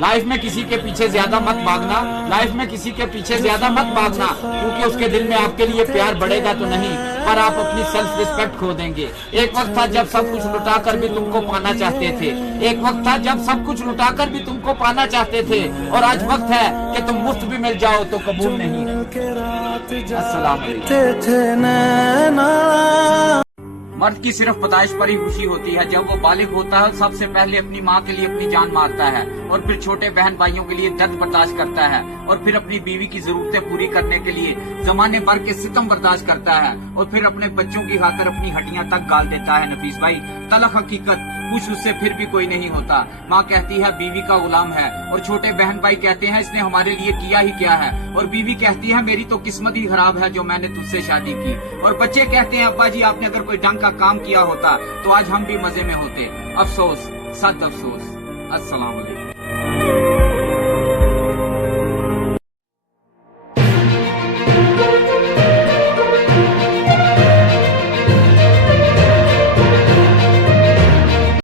Life में किसी के पीछे ज्यादा मत भागना, लाइफ में किसी के पीछे ज्यादा मत भागना, क्योंकि उसके दिल में आपके लिए प्यार बढ़ेगा तो नहीं, पर आप अपनी सेल्फ रिस्पेक्ट खो देंगे। एक वक्त था जब सब कुछ लुटाकर भी तुमको पाना चाहते थे, एक वक्त था जब सब कुछ लुटाकर भी तुमको पाना चाहते थे, और आज वक्त है कि तुम मुफ्त भी मिल जाओ तो कबूल नहीं। अस्सलाम वालेकुम। मर्द की सिर्फ पैदाइश पर ही खुशी होती है। जब वो बालिग होता है सबसे पहले अपनी माँ के लिए अपनी जान मारता है, और फिर छोटे बहन भाइयों के लिए दर्द बर्दाश्त करता है, और फिर अपनी बीवी की जरूरतें पूरी करने के लिए जमाने भर के सितम बर्दाश्त करता है, और फिर अपने बच्चों की खातिर अपनी हड्डियां तक गाल देता है। नफीस भाई, तलख हकीकत कुछ उससे फिर भी कोई नहीं होता। माँ कहती है बीवी का गुलाम है, और छोटे बहन भाई कहते हैं इसने हमारे लिए किया ही क्या है, और बीवी कहती है मेरी तो किस्मत ही खराब है जो मैंने तुझसे शादी की, और बच्चे कहते हैं अब्बा जी आपने अगर कोई ढंग का काम किया होता तो आज हम भी मजे में होते। अफसोस, सद अफसोस। अस्सलाम वालेकुम।